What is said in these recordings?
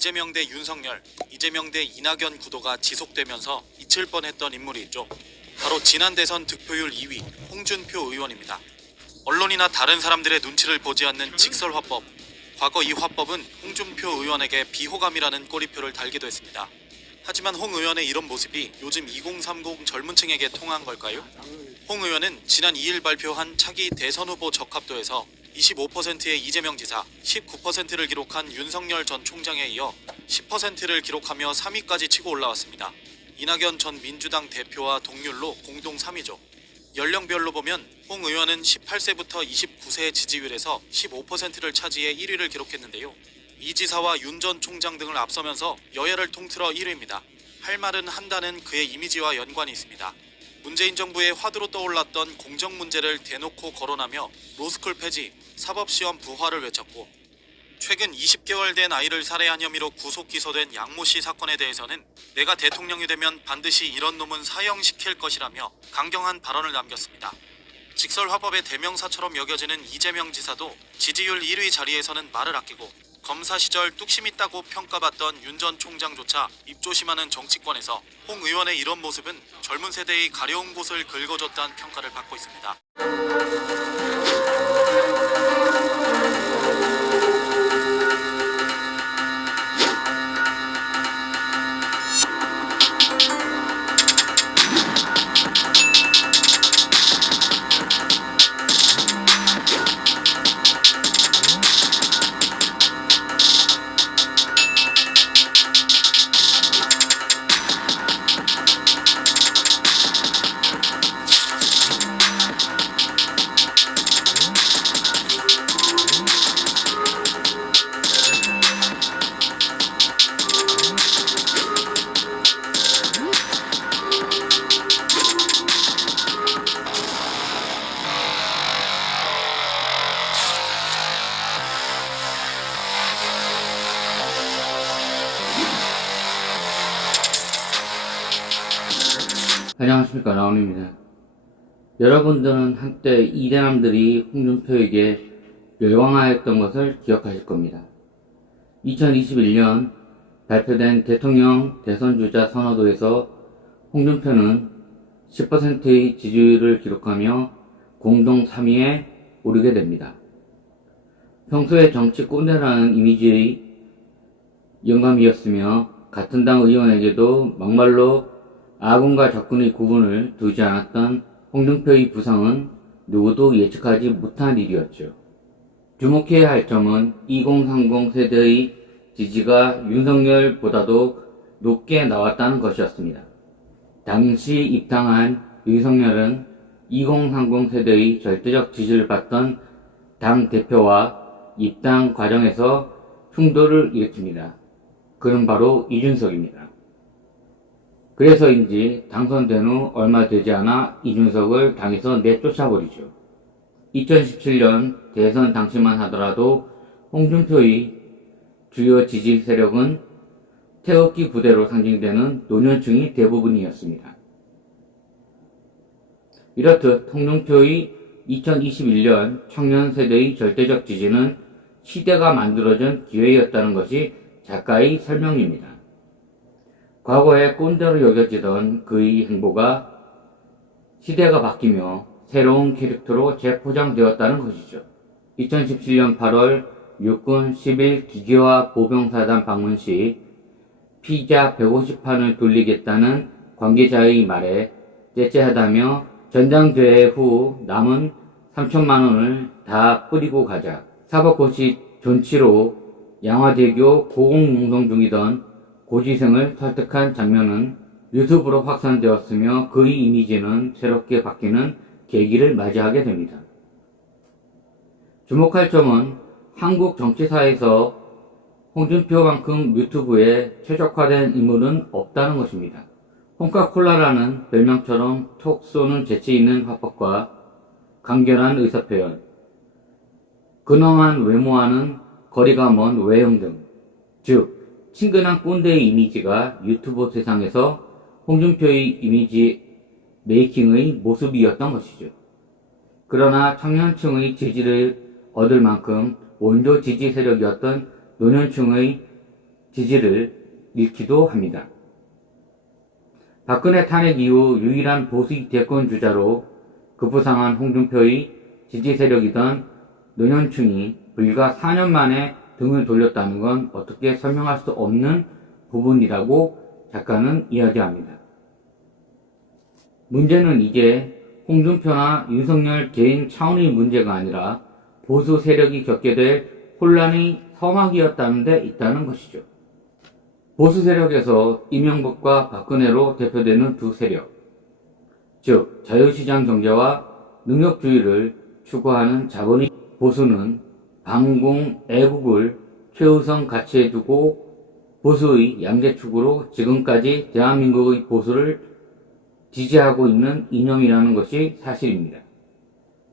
이재명 대 윤석열, 이재명 대 이낙연 구도가 지속되면서 잊힐 뻔했던 인물이 있죠. 바로 지난 대선 득표율 2위 홍준표 의원입니다. 언론이나 다른 사람들의 눈치를 보지 않는 직설화법. 과거 이 화법은 홍준표 의원에게 비호감이라는 꼬리표를 달기도 했습니다. 하지만 홍 의원의 이런 모습이 요즘 2030 젊은 층에게 통한 걸까요? 홍 의원은 지난 2일 발표한 차기 대선 후보 적합도에서 25%의 이재명 지사, 19%를 기록한 윤석열 전 총장에 이어 10%를 기록하며 3위까지 치고 올라왔습니다. 이낙연 전 민주당 대표와 동률로 공동 3위죠. 연령별로 보면 홍 의원은 18세부터 29세의 지지율에서 15%를 차지해 1위를 기록했는데요. 이 지사와 윤 전 총장 등을 앞서면서 여야를 통틀어 1위입니다. 할 말은 한다는 그의 이미지와 연관이 있습니다. 문재인 정부의 화두로 떠올랐던 공정 문제를 대놓고 거론하며 로스쿨 폐지, 사법시험 부활을 외쳤고, 최근 20개월 된 아이를 살해한 혐의로 구속 기소된 양모 씨 사건에 대해서는 내가 대통령이 되면 반드시 이런 놈은 사형시킬 것이라며 강경한 발언을 남겼습니다. 직설화법의 대명사처럼 여겨지는 이재명 지사도 지지율 1위 자리에서는 말을 아끼고, 검사 시절 뚝심 있다고 평가받던 윤 전 총장조차 입조심하는 정치권에서 홍 의원의 이런 모습은 젊은 세대의 가려운 곳을 긁어줬다는 평가를 받고 있습니다. 안녕하십니까, 라온입니다. 여러분들은 한때 이대남들이 홍준표에게 열광하였던 것을 기억하실 겁니다. 2021년 발표된 대통령 대선주자 선호도에서 홍준표는 10%의 지지율을 기록하며 공동 3위에 오르게 됩니다. 평소에 정치 꼰대라는 이미지의 영감이었으며 같은 당 의원에게도 막말로 아군과 적군의 구분을 두지 않았던 홍준표의 부상은 누구도 예측하지 못한 일이었죠. 주목해야 할 점은 2030 세대의 지지가 윤석열보다도 높게 나왔다는 것이었습니다. 당시 입당한 윤석열은 2030 세대의 절대적 지지를 받던 당 대표와 입당 과정에서 충돌을 일으킵니다. 그는 바로 이준석입니다. 그래서인지 당선된 후 얼마 되지 않아 이준석을 당에서 내쫓아버리죠. 2017년 대선 당시만 하더라도 홍준표의 주요 지지 세력은 태극기 부대로 상징되는 노년층이 대부분이었습니다. 이렇듯 홍준표의 2021년 청년 세대의 절대적 지지는 시대가 만들어준 기회였다는 것이 작가의 설명입니다. 과거에 꼰대로 여겨지던 그의 행보가 시대가 바뀌며 새로운 캐릭터로 재포장되었다는 것이죠. 2017년 8월 육군 11 기계화 보병사단 방문 시 피자 150판을 돌리겠다는 관계자의 말에 째째하다며 전당대회 후 남은 3천만 원을 다 뿌리고 가자. 사법고시 존치로 양화대교 고공농성 중이던 고시생을 설득한 장면은 유튜브로 확산되었으며 그의 이미지는 새롭게 바뀌는 계기를 맞이하게 됩니다. 주목할 점은 한국 정치사에서 홍준표만큼 유튜브에 최적화된 인물은 없다는 것입니다. 홍카콜라라는 별명처럼 톡 쏘는 재치 있는 화법과 간결한 의사표현, 근엄한 외모와는 거리가 먼 외형 등, 즉 친근한 꼰대의 이미지가 유튜브 세상에서 홍준표의 이미지 메이킹의 모습이었던 것이죠. 그러나 청년층의 지지를 얻을 만큼 원조 지지 세력이었던 노년층의 지지를 잃기도 합니다. 박근혜 탄핵 이후 유일한 보수 대권 주자로 급부상한 홍준표의 지지 세력이던 노년층이 불과 4년 만에 등을 돌렸다는 건 어떻게 설명할 수 없는 부분이라고 작가는 이야기합니다. 문제는 이제 홍준표나 윤석열 개인 차원의 문제가 아니라 보수 세력이 겪게 될 혼란의 서막이었다는 데 있다는 것이죠. 보수 세력에서 이명박과 박근혜로 대표되는 두 세력, 즉 자유시장 경제와 능력주의를 추구하는 자본의 보수는 반공 애국을 최우선 가치에 두고 보수의 양대축으로 지금까지 대한민국의 보수를 지지하고 있는 이념이라는 것이 사실입니다.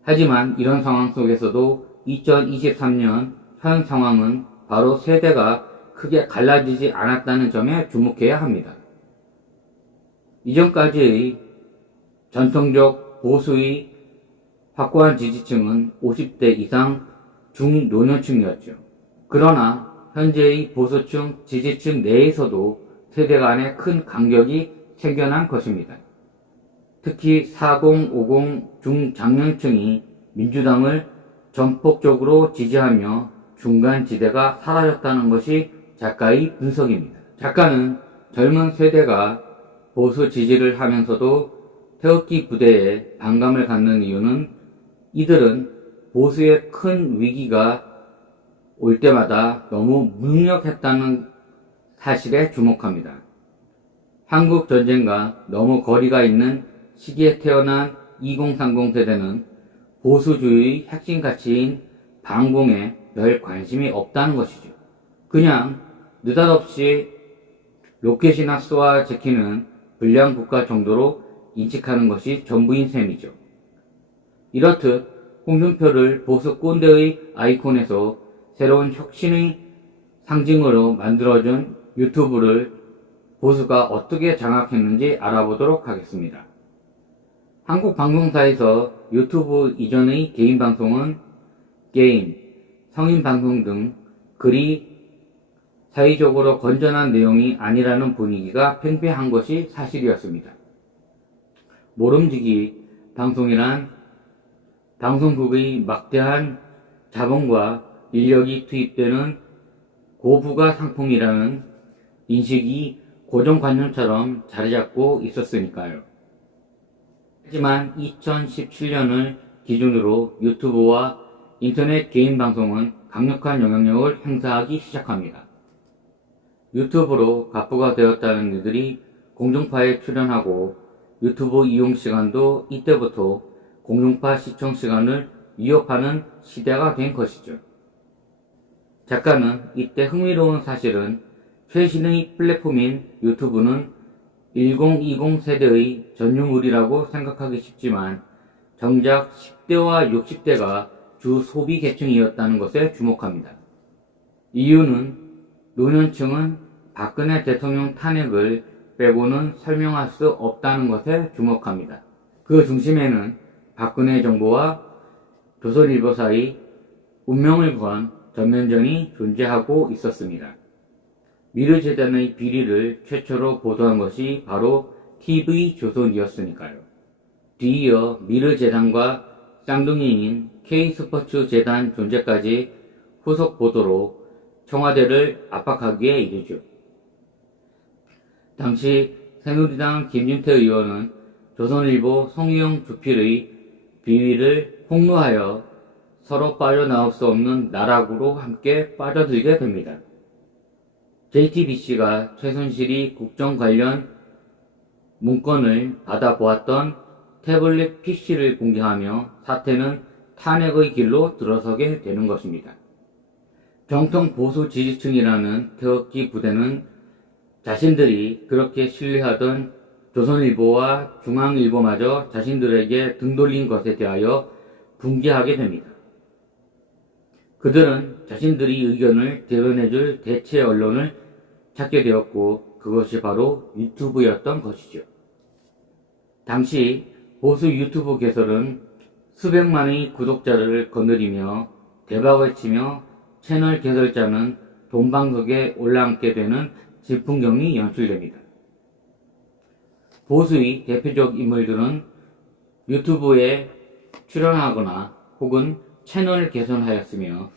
하지만 이런 상황 속에서도 2023년 현 상황은 바로 세대가 크게 갈라지지 않았다는 점에 주목해야 합니다. 이전까지의 전통적 보수의 확고한 지지층은 50대 이상 중노년층이었죠. 그러나 현재의 보수층 지지층 내에서도 세대 간의 큰 간격이 생겨난 것입니다. 특히 40, 50 중장년층이 민주당을 전폭적으로 지지하며 중간지대가 사라졌다는 것이 작가의 분석입니다. 작가는 젊은 세대가 보수 지지를 하면서도 태극기 부대에 반감을 갖는 이유는 이들은 보수의 큰 위기가 올 때마다 너무 무능력했다는 사실에 주목합니다. 한국 전쟁과 너무 거리가 있는 시기에 태어난 2030 세대는 보수주의의 핵심 가치인 반공에 별 관심이 없다는 것이죠. 그냥 느닷없이 로켓이나 쏘아 제키는 불량 국가 정도로 인식하는 것이 전부인 셈이죠. 이렇듯 홍준표를 보수 꼰대의 아이콘에서 새로운 혁신의 상징으로 만들어준 유튜브를 보수가 어떻게 장악했는지 알아보도록 하겠습니다. 한국 방송사에서 유튜브 이전의 개인 방송은 게임, 성인 방송 등 그리 사회적으로 건전한 내용이 아니라는 분위기가 팽배한 것이 사실이었습니다. 모름지기 방송이란 방송국의 막대한 자본과 인력이 투입되는 고부가 상품이라는 인식이 고정관념처럼 자리잡고 있었으니까요. 하지만 2017년을 기준으로 유튜브와 인터넷 개인 방송은 강력한 영향력을 행사하기 시작합니다. 유튜브로 갑부가 되었다는 이들이 공중파에 출연하고 유튜브 이용 시간도 이때부터 공중파 시청 시간을 위협하는 시대가 된 것이죠. 작가는 이때 흥미로운 사실은 최신의 플랫폼인 유튜브는 1020 세대의 전유물이라고 생각하기 쉽지만 정작 10대와 60대가 주 소비 계층이었다는 것에 주목합니다. 이유는 노년층은 박근혜 대통령 탄핵을 빼고는 설명할 수 없다는 것에 주목합니다. 그 중심에는 박근혜 정부와 조선일보 사이 운명을 건 전면전이 존재하고 있었습니다. 미르재단의 비리를 최초로 보도한 것이 바로 TV조선이었으니까요. 뒤이어 미르재단과 쌍둥이인 K스포츠재단 존재까지 후속 보도로 청와대를 압박하기에 이르죠. 당시 새누리당 김진태 의원은 조선일보 송유영 주필의 비위를 폭로하여 서로 빠져나올 수 없는 나락으로 함께 빠져들게 됩니다. JTBC가 최순실이 국정 관련 문건을 받아보았던 태블릿 PC를 공개하며 사태는 탄핵의 길로 들어서게 되는 것입니다. 정통 보수 지지층이라는 태극기 부대는 자신들이 그렇게 신뢰하던 조선일보와 중앙일보마저 자신들에게 등 돌린 것에 대하여 분개하게 됩니다. 그들은 자신들의 의견을 대변해줄 대체 언론을 찾게 되었고 그것이 바로 유튜브였던 것이죠. 당시 보수 유튜브 개설은 수백만의 구독자를 거느리며 대박을 치며 채널 개설자는 돈방석에 올라앉게 되는 질풍경이 연출됩니다. 보수의 대표적 인물들은 유튜브에 출연하거나 혹은 채널을 개설하였으며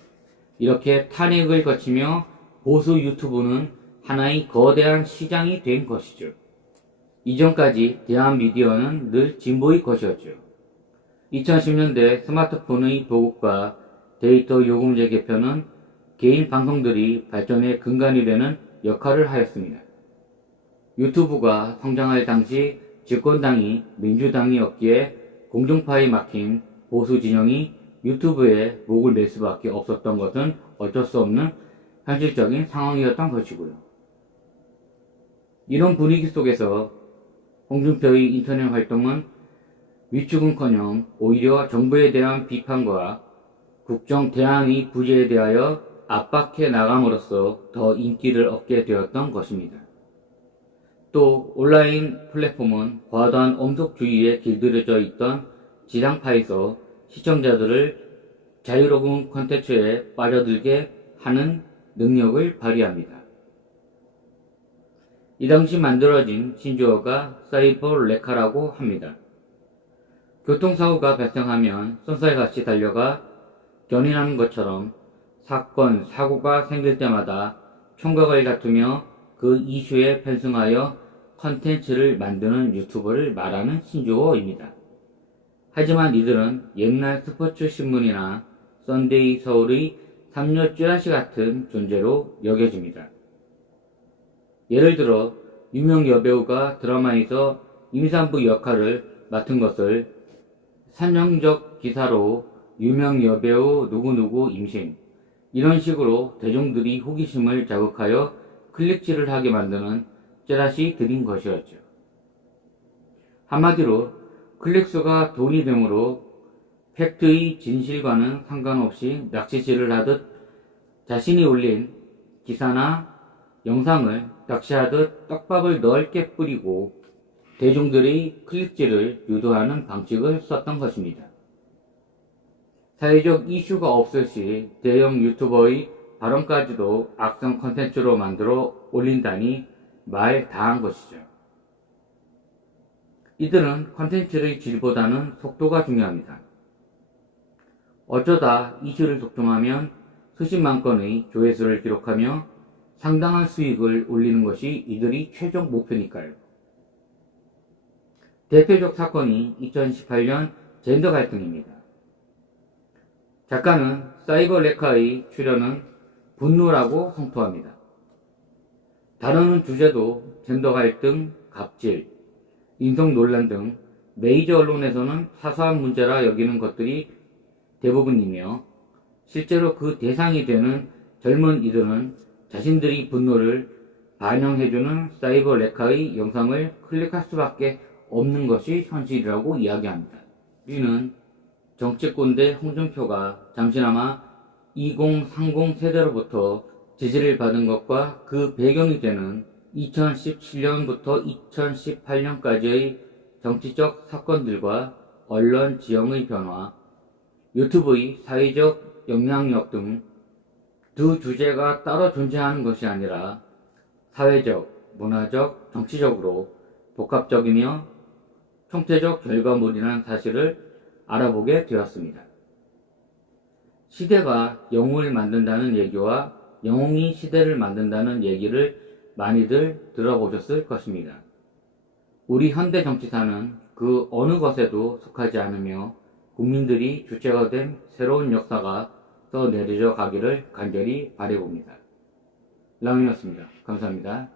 이렇게 탄핵을 거치며 보수 유튜브는 하나의 거대한 시장이 된 것이죠. 이전까지 대한 미디어는 늘 진보의 것이었죠. 2010년대 스마트폰의 보급과 데이터 요금제 개편은 개인 방송들이 발전의 근간이 되는 역할을 하였습니다. 유튜브가 성장할 당시 집권당이 민주당이었기에 공중파에 막힌 보수 진영이 유튜브에 목을 맬 수밖에 없었던 것은 어쩔 수 없는 현실적인 상황이었던 것이고요. 이런 분위기 속에서 홍준표의 인터넷 활동은 위축은커녕 오히려 정부에 대한 비판과 국정 대안의 부재에 대하여 압박해 나감으로써 더 인기를 얻게 되었던 것입니다. 또 온라인 플랫폼은 과도한 엄속주의에 길들여져 있던 지상파에서 시청자들을 자유로운 콘텐츠에 빠져들게 하는 능력을 발휘합니다. 이 당시 만들어진 신조어가 사이버 레카라고 합니다. 교통사고가 발생하면 쏜살같이 달려가 견인하는 것처럼 사건, 사고가 생길 때마다 총각을 다투며 그 이슈에 편승하여 컨텐츠를 만드는 유튜버를 말하는 신조어입니다. 하지만 이들은 옛날 스포츠 신문이나 썬데이 서울의 삼류 쭈라시 같은 존재로 여겨집니다. 예를 들어 유명 여배우가 드라마에서 임산부 역할을 맡은 것을 산정적 기사로 유명 여배우 누구누구 임신 이런 식으로 대중들이 호기심을 자극하여 클릭질을 하게 만드는 찌라시 들인 것이었죠. 한마디로 클릭수가 돈이 되므로 팩트의 진실과는 상관없이 낚시질을 하듯 자신이 올린 기사나 영상을 낚시하듯 떡밥을 넓게 뿌리고 대중들의 클릭질을 유도하는 방식을 썼던 것입니다. 사회적 이슈가 없을 시 대형 유튜버의 발언까지도 악성 컨텐츠로 만들어 올린다니 말 다한 것이죠. 이들은 컨텐츠의 질보다는 속도가 중요합니다. 어쩌다 이슈를 독점하면 수십만 건의 조회수를 기록하며 상당한 수익을 올리는 것이 이들의 최종 목표니까요. 대표적 사건이 2018년 젠더 갈등입니다. 작가는 사이버 레카의 출연은 분노라고 성토합니다. 다루는 주제도 젠더 갈등, 갑질, 인성 논란 등 메이저 언론에서는 사소한 문제라 여기는 것들이 대부분이며 실제로 그 대상이 되는 젊은 이들은 자신들이 분노를 반영해주는 사이버 레카의 영상을 클릭할 수밖에 없는 것이 현실이라고 이야기합니다. 우리는 정치꼰대 홍준표가 잠시나마 2030 세대로부터 지지를 받은 것과 그 배경이 되는 2017년부터 2018년까지의 정치적 사건들과 언론 지형의 변화, 유튜브의 사회적 영향력 등 두 주제가 따로 존재하는 것이 아니라 사회적, 문화적, 정치적으로 복합적이며 총체적 결과물이라는 사실을 알아보게 되었습니다. 시대가 영웅을 만든다는 얘기와 영웅이 시대를 만든다는 얘기를 많이들 들어보셨을 것입니다. 우리 현대 정치사는 그 어느 것에도 속하지 않으며 국민들이 주체가 된 새로운 역사가 더 내려져 가기를 간절히 바라봅니다. 라운이었습니다. 감사합니다.